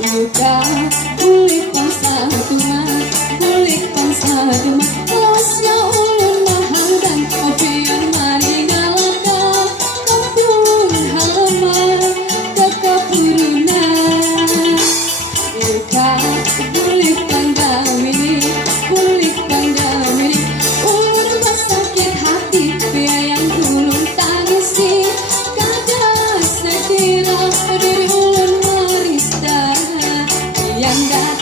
Luka kulit bangsa cuma kulit bangsa cuma kelasnya ulun mahal dan opian mari galaka kampung halaman kekapurunan. Luka kulit pandamini ulun bersakit hati biayang ulun tangisi kada sekira diri ulun maris yang datang